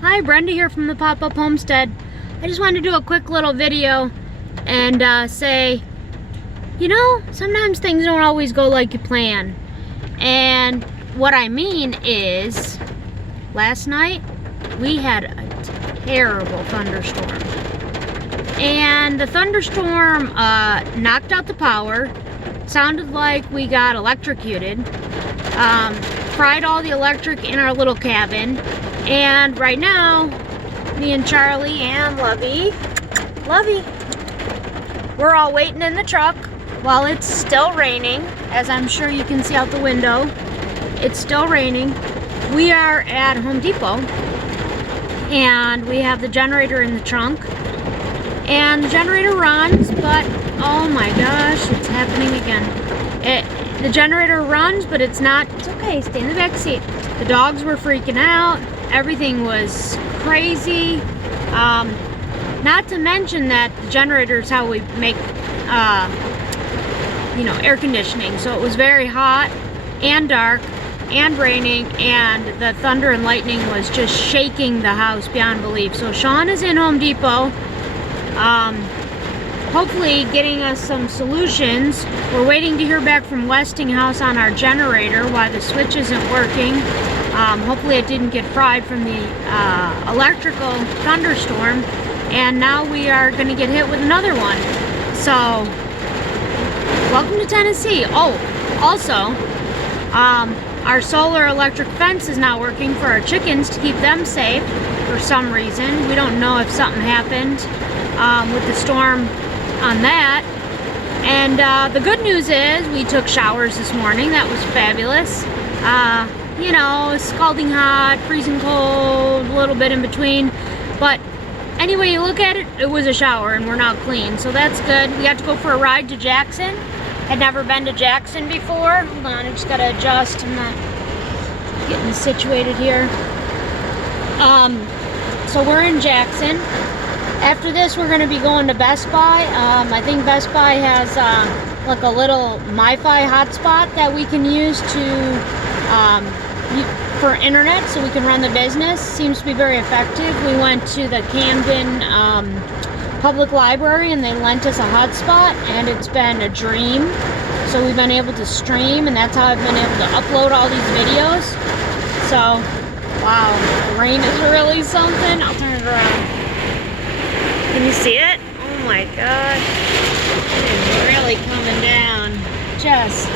Hi, Brenda here from the Pop-Up Homestead. I just wanted to do a quick little video and say, you know, sometimes things don't always go like you plan. And what I mean is, last night we had a terrible thunderstorm. And the thunderstorm knocked out the power. Sounded like we got electrocuted. Fried all the electric in our little cabin. And right now, me and Charlie and Lovey, we're all waiting in the truck while it's still raining, as I'm sure you can see out the window. It's still raining. We are at Home Depot, and we have the generator in the trunk. And the generator runs, but oh my gosh, it's happening again. The generator runs, but it's okay, stay in the back seat. The dogs were freaking out. Everything was crazy. Not to mention that the generator is how we make, air conditioning. So it was very hot and dark and raining, and the thunder and lightning was just shaking the house beyond belief. So Sean is in Home Depot, hopefully getting us some solutions. We're waiting to hear back from Westinghouse on our generator, why the switch isn't working. Hopefully it didn't get fried from the electrical thunderstorm, and now we are going to get hit with another one. So, welcome to Tennessee. Oh, also, our solar electric fence is not working for our chickens to keep them safe for some reason. We don't know if something happened with the storm on that. And the good news is we took showers this morning. That was fabulous. You know, scalding hot, freezing cold, a little bit in between. But anyway you look at it, it was a shower and we're now clean. So that's good. We got to go for a ride to Jackson. Had never been to Jackson before. Hold on, I just gotta adjust. I'm not getting situated here. So we're in Jackson. After this, we're gonna be going to Best Buy. I think Best Buy has like a little MiFi hotspot that we can use to for internet, so we can run the business. Seems to be very effective. We went to the Camden Public Library and they lent us a hotspot, and it's been a dream. So we've been able to stream, and that's how I've been able to upload all these videos. So, wow, the rain is really something. I'll turn it around. Can you see it? Oh my God. It is really coming down. Just